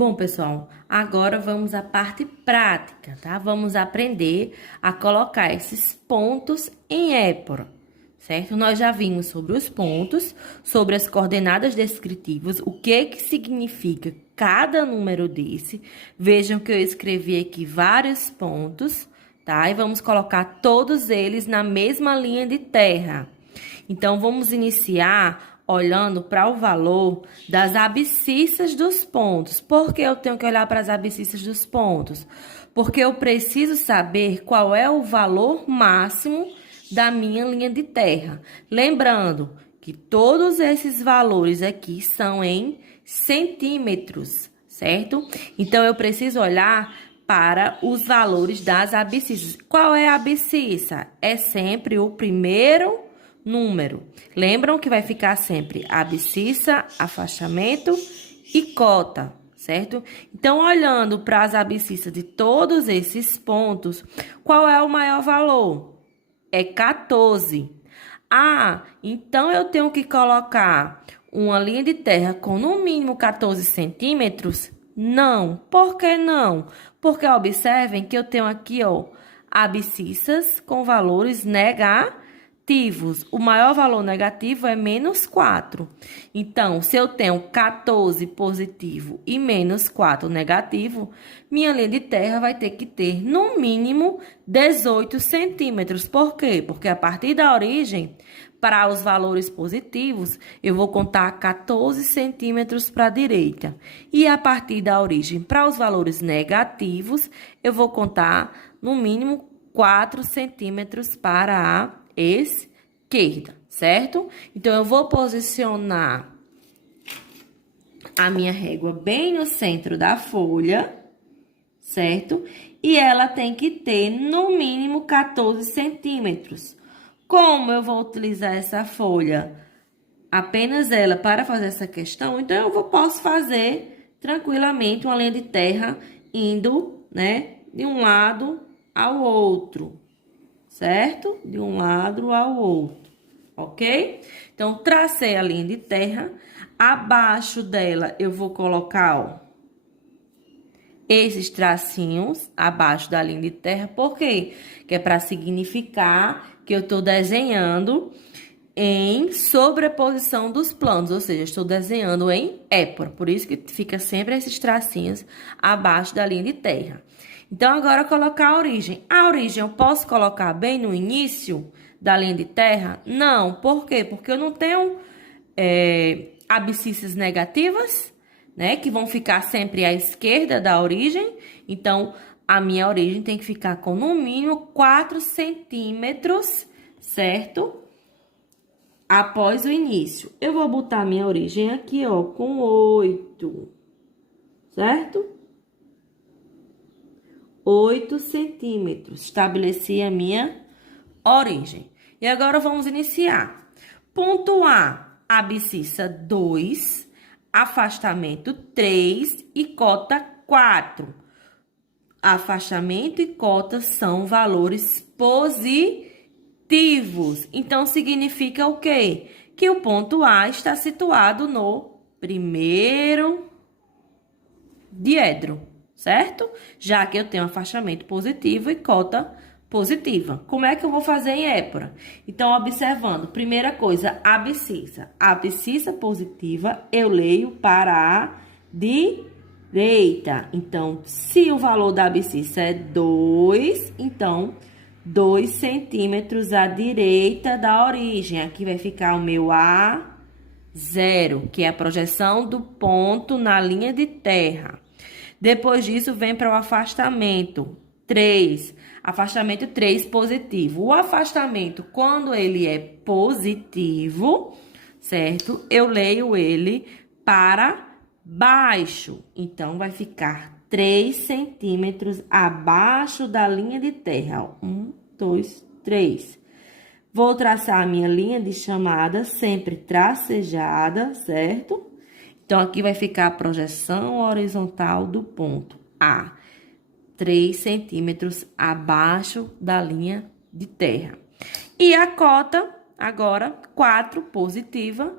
Bom, pessoal, agora vamos à parte prática, tá? Vamos aprender a colocar esses pontos em épora, certo? Nós já vimos sobre os pontos, sobre as coordenadas descritivas, o que significa cada número desse. Vejam que eu escrevi aqui vários pontos, tá? E vamos colocar todos eles na mesma linha de terra. Então, vamos iniciar olhando para o valor das abscissas dos pontos. Por que eu tenho que olhar para as abscissas dos pontos? Porque eu preciso saber qual é o valor máximo da minha linha de terra. Lembrando que todos esses valores aqui são em centímetros, certo? Então, eu preciso olhar para os valores das abscissas. Qual é a abscissa? É sempre o primeiro número. Lembram que vai ficar sempre abscissa, afastamento e cota, certo? Então, olhando para as abscissas de todos esses pontos, qual é o maior valor? É 14. Ah, então eu tenho que colocar uma linha de terra com no mínimo 14 centímetros? Não. Por que não? Porque observem que eu tenho aqui, ó, abscissas com valores negativos. O maior valor negativo é menos 4. Então, se eu tenho 14 positivo e menos 4 negativo, minha linha de terra vai ter que ter, no mínimo, 18 centímetros. Por quê? Porque a partir da origem, para os valores positivos, eu vou contar 14 centímetros para a direita. E a partir da origem, para os valores negativos, eu vou contar, no mínimo, 4 centímetros para a esquerda, certo? Então, eu vou posicionar a minha régua bem no centro da folha, certo? E ela tem que ter, no mínimo, 14 centímetros. Como eu vou utilizar essa folha, apenas ela, para fazer essa questão, então, eu posso fazer tranquilamente uma linha de terra indo, né, de um lado ao outro, certo? De um lado ao outro, ok? Então, tracei a linha de terra. Abaixo dela, eu vou colocar, ó, esses tracinhos abaixo da linha de terra. Por quê? Que é para significar que eu estou desenhando em sobreposição dos planos, ou seja, estou desenhando em épora. Por isso que fica sempre esses tracinhos abaixo da linha de terra. Então, agora, colocar a origem. A origem eu posso colocar bem no início da linha de terra? Não. Por quê? Porque eu não tenho abscissas negativas, né? Que vão ficar sempre à esquerda da origem. Então, a minha origem tem que ficar com, no mínimo, 4 centímetros, certo? Após o início. Eu vou botar minha origem aqui, ó, com 8, certo? 8 centímetros. Estabeleci a minha origem. E agora, vamos iniciar. Ponto A, abscissa 2, afastamento 3 e cota 4. Afastamento e cota são valores positivos. Então, significa o quê? Que o ponto A está situado no primeiro diedro, certo? Já que eu tenho afastamento positivo e cota positiva. Como é que eu vou fazer em épora? Então, observando, primeira coisa, abscissa. A abscissa positiva, eu leio para a direita. Então, se o valor da abscissa é 2, então, 2 centímetros à direita da origem. Aqui vai ficar o meu A0, que é a projeção do ponto na linha de terra. Depois disso, vem para o afastamento 3. Afastamento 3 positivo. O afastamento, quando ele é positivo, certo? Eu leio ele para baixo. Então, vai ficar 3 centímetros abaixo da linha de terra. 1, 2, 3. Vou traçar a minha linha de chamada, sempre tracejada, certo? Então, aqui vai ficar a projeção horizontal do ponto A, 3 centímetros abaixo da linha de terra. E a cota, agora, 4 positiva,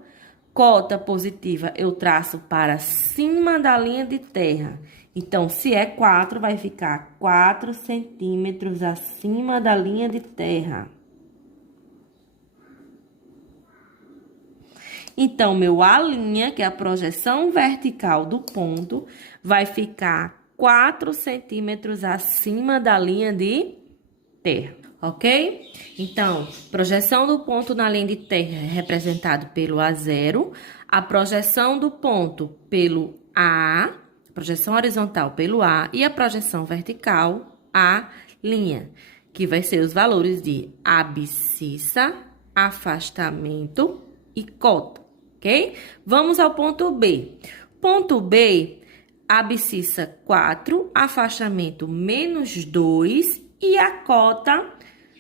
Cota positiva eu traço para cima da linha de terra. Então, se é 4, vai ficar 4 centímetros acima da linha de terra. Então, meu A', que é a projeção vertical do ponto, vai ficar 4 centímetros acima da linha de terra, ok? Então, projeção do ponto na linha de terra é representado pelo A0, a projeção do ponto pelo A, projeção horizontal pelo A e a projeção vertical, A', que vai ser os valores de abscissa, afastamento e cota, ok? Vamos ao ponto B. Ponto B, abscissa 4, afastamento menos 2 e a cota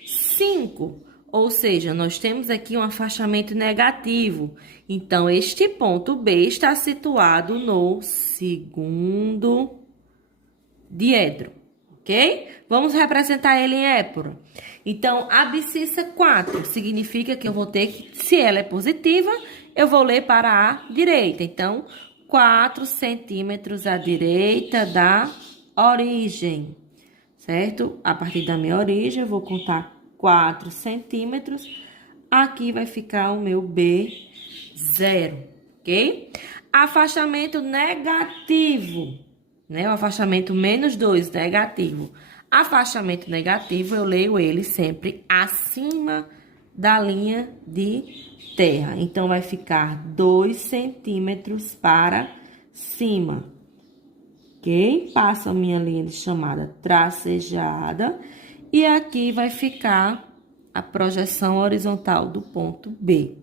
5. Ou seja, nós temos aqui um afastamento negativo. Então, este ponto B está situado no segundo diedro, ok? Vamos representar ele em épora. Então, abscissa 4 significa que eu vou ter que, se ela é positiva, eu vou ler para a direita. Então, 4 centímetros à direita da origem, certo? A partir da minha origem, eu vou contar 4 centímetros. Aqui vai ficar o meu B0, ok? Afastamento negativo, né? O afastamento menos 2, negativo. Afastamento negativo, eu leio ele sempre acima da linha de terra. Então, vai ficar 2 centímetros para cima, ok? Passo a minha linha de chamada tracejada. E aqui vai ficar a projeção horizontal do ponto B.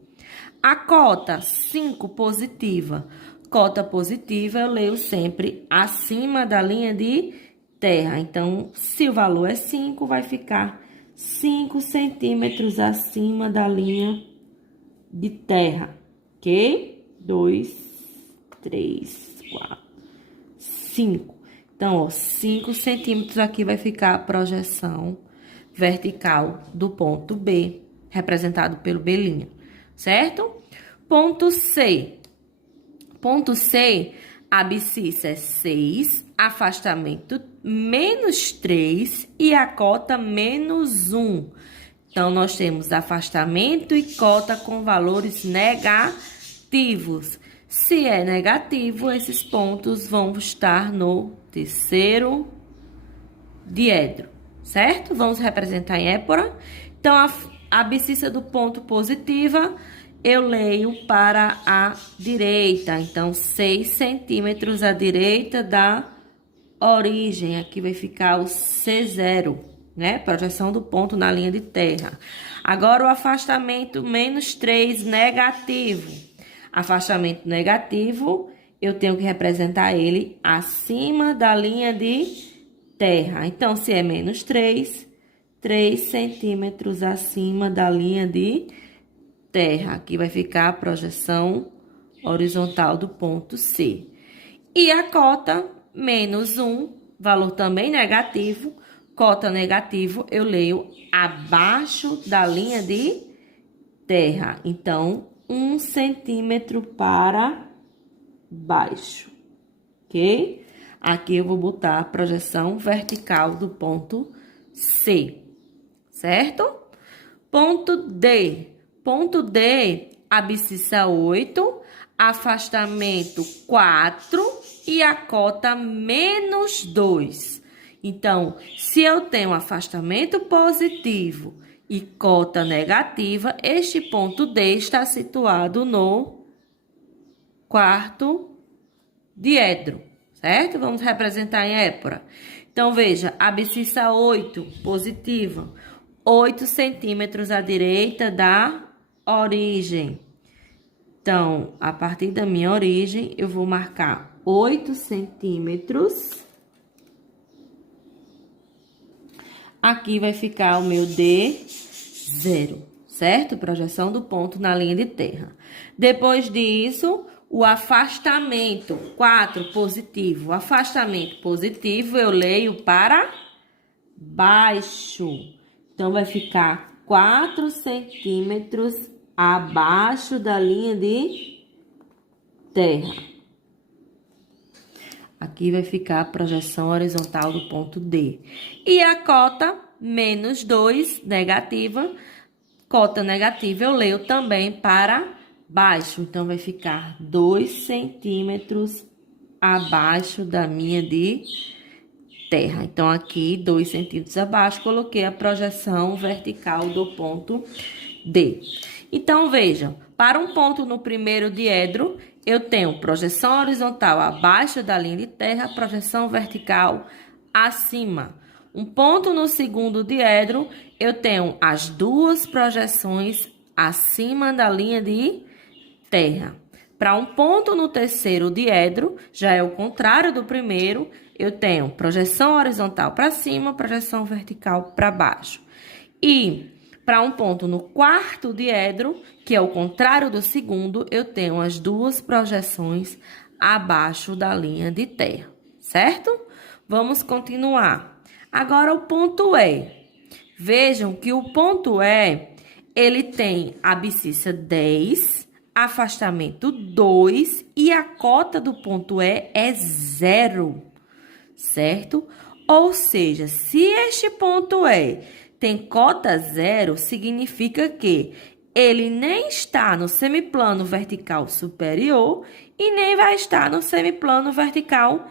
A cota 5 positiva. Cota positiva, eu leio sempre acima da linha de terra. Então, se o valor é 5, vai ficar 5 centímetros acima da linha de terra, ok? 2, 3, 4, 5. Então, ó, 5 centímetros aqui vai ficar a projeção vertical do ponto B, representado pelo B', certo? Ponto C. Ponto C, abscissa é 6, afastamento menos 3 e a cota menos 1. Então, nós temos afastamento e cota com valores negativos. Se é negativo, esses pontos vão estar no terceiro diedro, certo? Vamos representar em épora. Então, a abscissa do ponto positiva, eu leio para a direita. Então, 6 centímetros à direita da origem. Aqui vai ficar o C0, né? Projeção do ponto na linha de terra. Agora, o afastamento menos 3 negativo. Afastamento negativo, eu tenho que representar ele acima da linha de terra. Então, se é menos 3, 3 centímetros acima da linha de terra. Aqui vai ficar a projeção horizontal do ponto C. E a cota, menos 1, valor também negativo. Cota negativo, eu leio abaixo da linha de terra. Então, 1 centímetro para baixo, ok? Aqui eu vou botar a projeção vertical do ponto C, certo? Ponto D. Ponto D, abscissa 8, afastamento 4 e a cota menos 2. Então, se eu tenho afastamento positivo e cota negativa, este ponto D está situado no quarto diedro, certo? Vamos representar em épora. Então, veja, abscissa 8, positiva, 8 centímetros à direita da origem. Então, a partir da minha origem, eu vou marcar 8 centímetros. Aqui vai ficar o meu D0, certo? Projeção do ponto na linha de terra. Depois disso, o afastamento 4 positivo. O afastamento positivo eu leio para baixo. Então, vai ficar 4 centímetros abaixo da linha de terra. Aqui vai ficar a projeção horizontal do ponto D. E a cota menos 2, negativa. Cota negativa eu leio também para baixo. Então, vai ficar 2 centímetros abaixo da linha de terra. Então, aqui, 2 centímetros abaixo, coloquei a projeção vertical do ponto D. Então, vejam, para um ponto no primeiro diedro, eu tenho projeção horizontal abaixo da linha de terra, projeção vertical acima. Um ponto no segundo diedro, eu tenho as duas projeções acima da linha de terra. Para um ponto no terceiro diedro, já é o contrário do primeiro, eu tenho projeção horizontal para cima, projeção vertical para baixo. E para um ponto no quarto diedro, que é o contrário do segundo, eu tenho as duas projeções abaixo da linha de terra, certo? Vamos continuar. Agora, o ponto E. Vejam que o ponto E, ele tem abscissa 10, afastamento 2 e a cota do ponto E é 0, certo? Ou seja, se este ponto E tem cota 0, significa que ele nem está no semiplano vertical superior e nem vai estar no semiplano vertical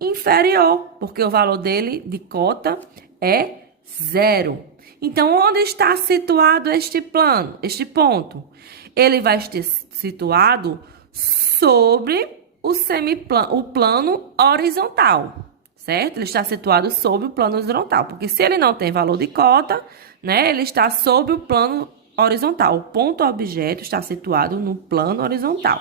inferior, porque o valor dele de cota é 0. Então, onde está situado este ponto? Ele vai estar situado sobre o plano horizontal, certo? Ele está situado sobre o plano horizontal, porque se ele não tem valor de cota, né, ele está sobre o plano horizontal. O ponto objeto está situado no plano horizontal.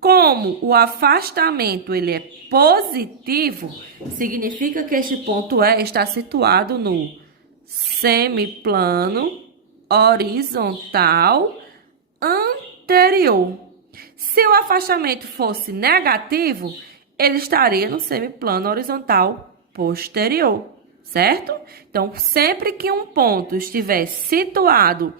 Como o afastamento ele é positivo, significa que este ponto E está situado no semiplano horizontal anterior. Se o afastamento fosse negativo, ele estaria no semiplano horizontal posterior, certo? Então, sempre que um ponto estiver situado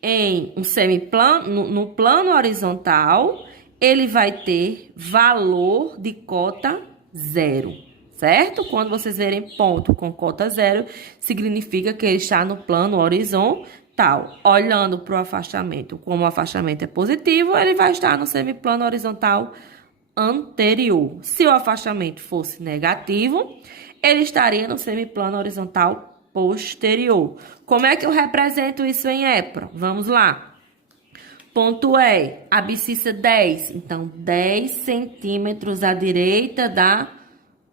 em um semiplano, no plano horizontal, ele vai ter valor de cota 0, certo? Quando vocês verem ponto com cota 0, significa que ele está no plano horizontal. Olhando para o afastamento, como o afastamento é positivo, ele vai estar no semiplano horizontal anterior. Se o afastamento fosse negativo, ele estaria no semiplano horizontal posterior. Como é que eu represento isso em épron? Vamos lá. Ponto E, abscissa 10. Então, 10 centímetros à direita da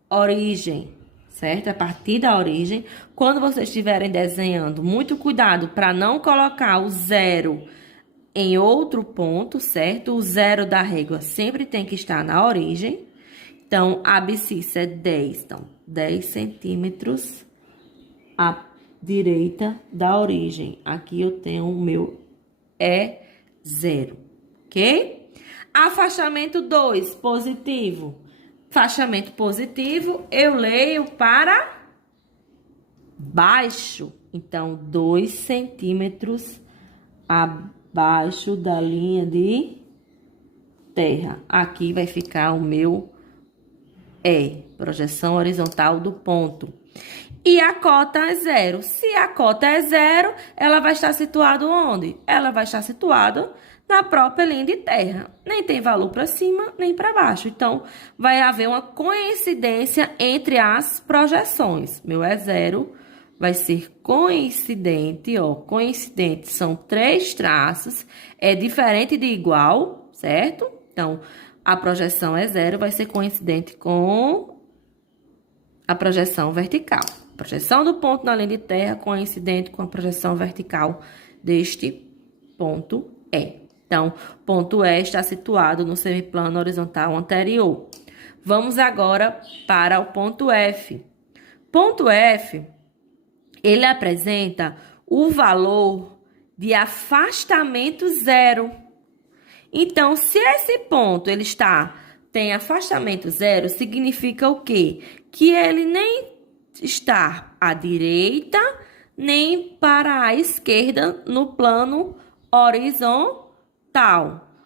origem, certo? A partir da origem. Quando vocês estiverem desenhando, muito cuidado para não colocar o 0 em outro ponto, certo? O 0 da régua sempre tem que estar na origem. Então, a abscissa é 10. Então, 10 centímetros à direita da origem. Aqui eu tenho o meu E0, ok? Afastamento 2, positivo. Afastamento positivo, eu leio para baixo. Então, 2 centímetros abaixo da linha de terra. Aqui vai ficar o meu E, projeção horizontal do ponto. E a cota é 0. Se a cota é 0, ela vai estar situada onde? Ela vai estar situada na própria linha de terra. Nem tem valor para cima, nem para baixo. Então, vai haver uma coincidência entre as projeções. Meu E0 vai ser coincidente, ó. Coincidente são 3 traços. É diferente de igual, certo? Então, a projeção E0 vai ser coincidente com a projeção vertical. Projeção do ponto na linha de terra coincidente com a projeção vertical deste ponto E. Então, ponto E está situado no semiplano horizontal anterior. Vamos agora para o ponto F. Ponto F, ele apresenta o valor de afastamento 0. Então, se esse ponto ele tem afastamento 0, significa o quê? Que ele nem está à direita, nem para a esquerda no plano horizontal.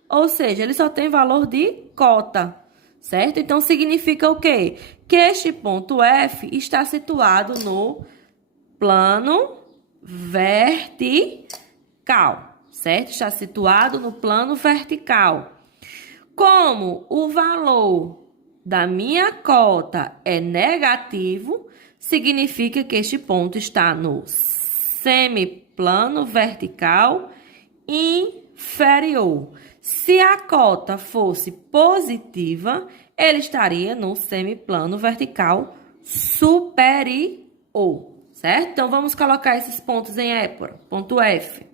ou seja, ele só tem valor de cota, certo? Então, significa o quê? Que este ponto F está situado no plano vertical, certo? Está situado no plano vertical. Como o valor da minha cota é negativo, significa que este ponto está no semiplano vertical inferior. Se a cota fosse positiva, ele estaria no semiplano vertical superior, certo? Então, vamos colocar esses pontos em épora. Ponto F,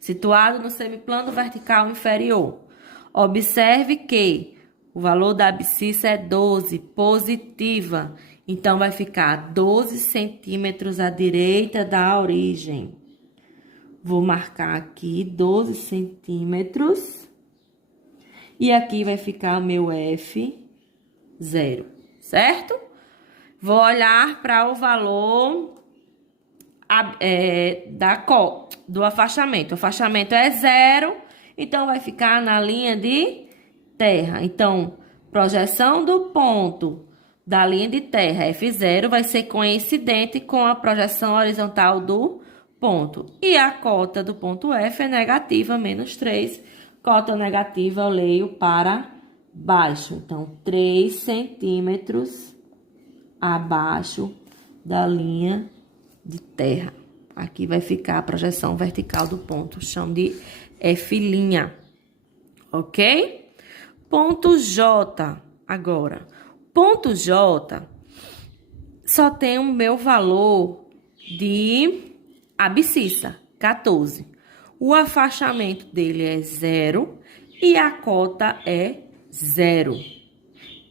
situado no semiplano vertical inferior. Observe que o valor da abscissa é 12, positiva. Então, vai ficar 12 centímetros à direita da origem. Vou marcar aqui 12 centímetros. E aqui vai ficar o meu F, 0, certo? Vou olhar para o valor do afastamento. O afastamento é 0, então vai ficar na linha de terra. Então, projeção do ponto da linha de terra F0 vai ser coincidente com a projeção horizontal do ponto. E a cota do ponto F é negativa, menos 3. Cota negativa eu leio para baixo. Então, 3 centímetros abaixo da linha de terra. Aqui vai ficar a projeção vertical do ponto, chamo de F', ok? Ponto J, agora. Ponto J só tem o meu valor de abscissa, 14. O afastamento dele é 0 e a cota é 0.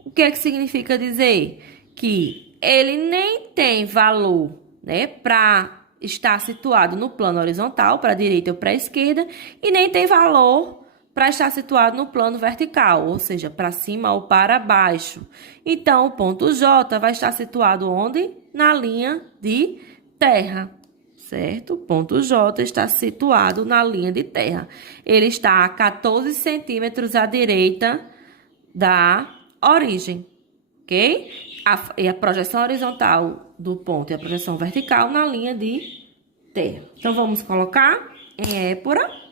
O que é que significa dizer? Que ele nem tem valor, né, para estar situado no plano horizontal, para a direita ou para a esquerda, e nem tem valor para estar situado no plano vertical, ou seja, para cima ou para baixo. Então, o ponto J vai estar situado onde? Na linha de terra, certo? O ponto J está situado na linha de terra. Ele está a 14 centímetros à direita da origem, ok? E a projeção horizontal do ponto e a projeção vertical na linha de terra. Então, vamos colocar em épora.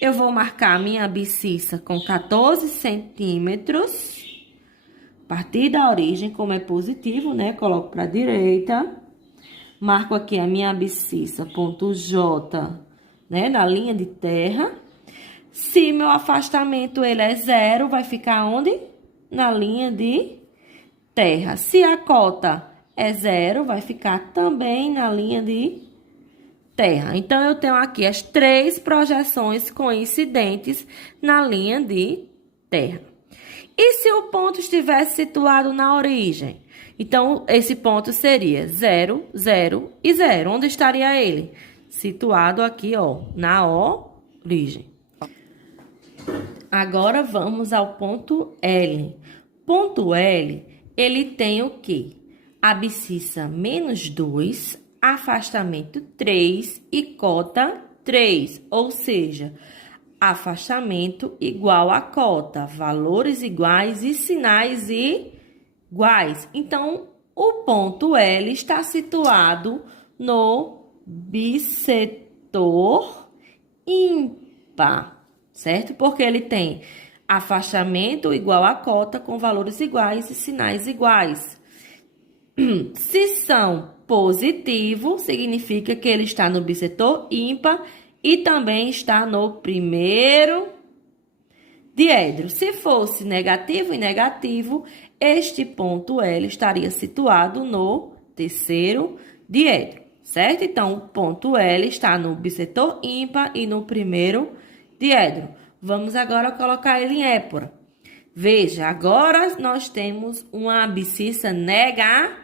Eu vou marcar a minha abscissa com 14 centímetros. A partir da origem, como é positivo, né? Coloco para a direita. Marco aqui a minha abscissa, ponto J, né? Na linha de terra. Se meu afastamento ele é 0, vai ficar onde? Na linha de terra. Se a cota é 0, vai ficar também na linha de terra. Então, eu tenho aqui as 3 projeções coincidentes na linha de terra. E se o ponto estivesse situado na origem? Então, esse ponto seria 0, 0 e 0. Onde estaria ele? Situado aqui, ó, na origem. Agora, vamos ao ponto L. Ponto L, ele tem o quê? Abscissa menos 2, afastamento 3 e cota 3, ou seja, afastamento igual a cota, valores iguais e sinais iguais. Então, o ponto L está situado no bissetor ímpar, certo? Porque ele tem afastamento igual a cota com valores iguais e sinais iguais. Se são positivo, significa que ele está no bissetor ímpar e também está no primeiro diedro. Se fosse negativo e negativo, este ponto L estaria situado no terceiro diedro, certo? Então, o ponto L está no bissetor ímpar e no primeiro diedro. Vamos agora colocar ele em épora. Veja, agora nós temos uma abscissa negativa.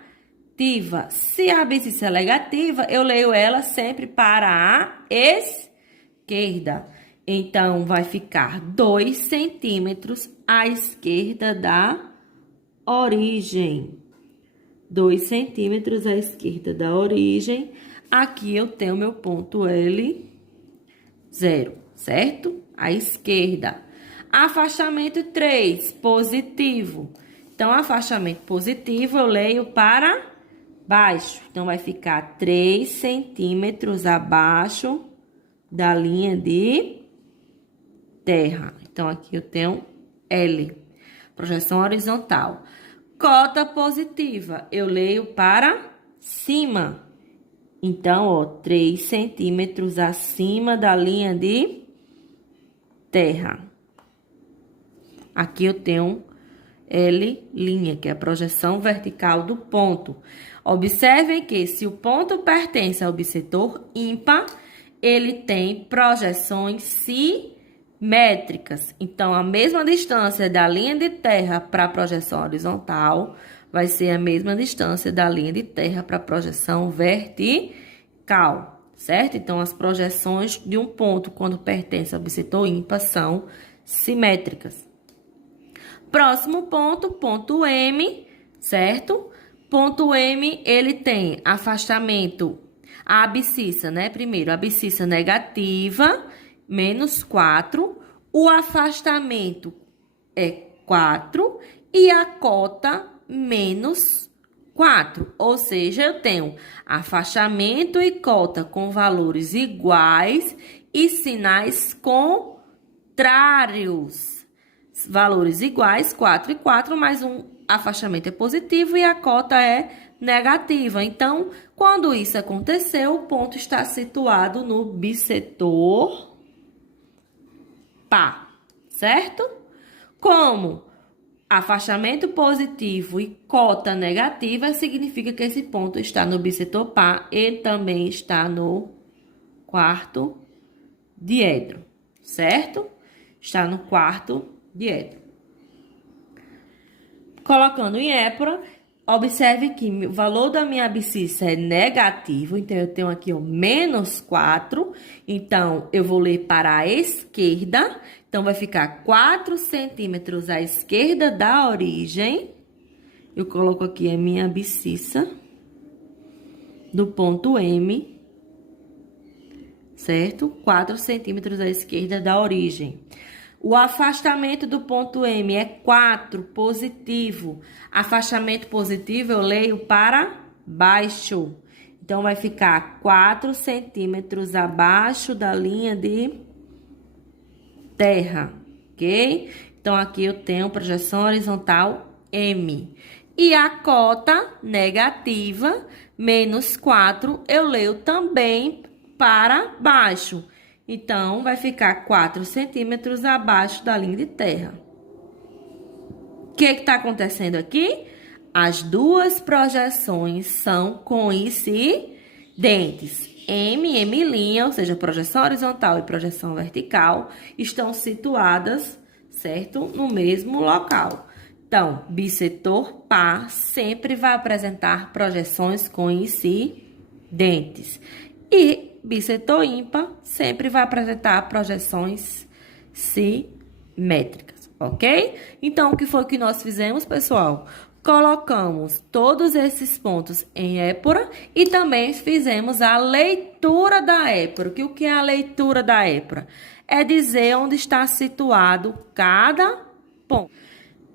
Se a abscissa é negativa, eu leio ela sempre para a esquerda. Então, vai ficar 2 centímetros à esquerda da origem. 2 centímetros à esquerda da origem. Aqui eu tenho meu ponto L0, certo? À esquerda. Afastamento 3, positivo. Então, afastamento positivo eu leio para baixo. Então, vai ficar 3 centímetros abaixo da linha de terra. Então, aqui eu tenho L, projeção horizontal. Cota positiva, eu leio para cima. Então, ó, 3 centímetros acima da linha de terra. Aqui eu tenho L', que é a projeção vertical do ponto. Observem que se o ponto pertence ao bissetor ímpar, ele tem projeções simétricas. Então, a mesma distância da linha de terra para a projeção horizontal vai ser a mesma distância da linha de terra para a projeção vertical, certo? Então, as projeções de um ponto, quando pertence ao bissetor ímpar, são simétricas. Próximo ponto, ponto M, certo? Ponto M, ele tem afastamento, a abscissa, né? Primeiro, a abscissa negativa, menos 4. O afastamento é 4 e a cota, menos 4. Ou seja, eu tenho afastamento e cota com valores iguais e sinais contrários. Valores iguais, 4 e 4, mas um afastamento é positivo e a cota é negativa. Então, quando isso aconteceu, o ponto está situado no bissetor par, certo? Como afastamento positivo e cota negativa, significa que esse ponto está no bissetor par e também está no quarto diedro, certo? Está no quarto diedro. Colocando em épora, observe que o valor da minha abscissa é negativo, então eu tenho aqui o menos 4, então eu vou ler para a esquerda, então vai ficar 4 centímetros à esquerda da origem. Eu coloco aqui a minha abscissa do ponto M, certo? 4 centímetros à esquerda da origem. O afastamento do ponto M é 4, positivo. Afastamento positivo eu leio para baixo. Então, vai ficar 4 centímetros abaixo da linha de terra, ok? Então, aqui eu tenho projeção horizontal M. E a cota negativa, menos 4, eu leio também para baixo. Então, vai ficar 4 centímetros abaixo da linha de terra. O que está acontecendo aqui? As duas projeções são coincidentes. M', ou seja, projeção horizontal e projeção vertical, estão situadas, certo? No mesmo local. Então, bissetor par sempre vai apresentar projeções coincidentes. E bissetor ímpar sempre vai apresentar projeções simétricas, ok? Então, o que foi que nós fizemos, pessoal? Colocamos todos esses pontos em épora e também fizemos a leitura da épora. O que é a leitura da épora? É dizer onde está situado cada ponto.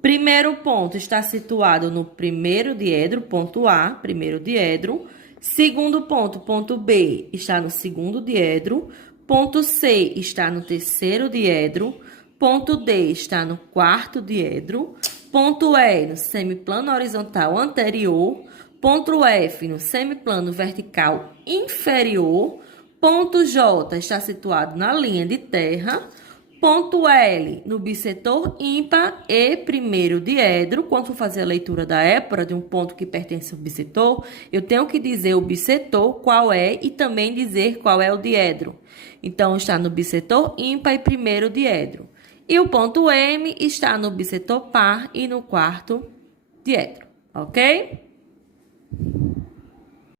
Primeiro ponto está situado no primeiro diedro, ponto A, primeiro diedro. Segundo ponto, ponto B, está no segundo diedro. Ponto C está no terceiro diedro. Ponto D está no quarto diedro. Ponto E no semiplano horizontal anterior. Ponto F no semiplano vertical inferior. Ponto J está situado na linha de terra. Ponto L no bissetor ímpar e primeiro diedro. Quando for fazer a leitura da épora de um ponto que pertence ao bissetor, eu tenho que dizer o bissetor qual é e também dizer qual é o diedro. Então, está no bissetor ímpar e primeiro diedro. E o ponto M está no bissetor par e no quarto diedro, ok?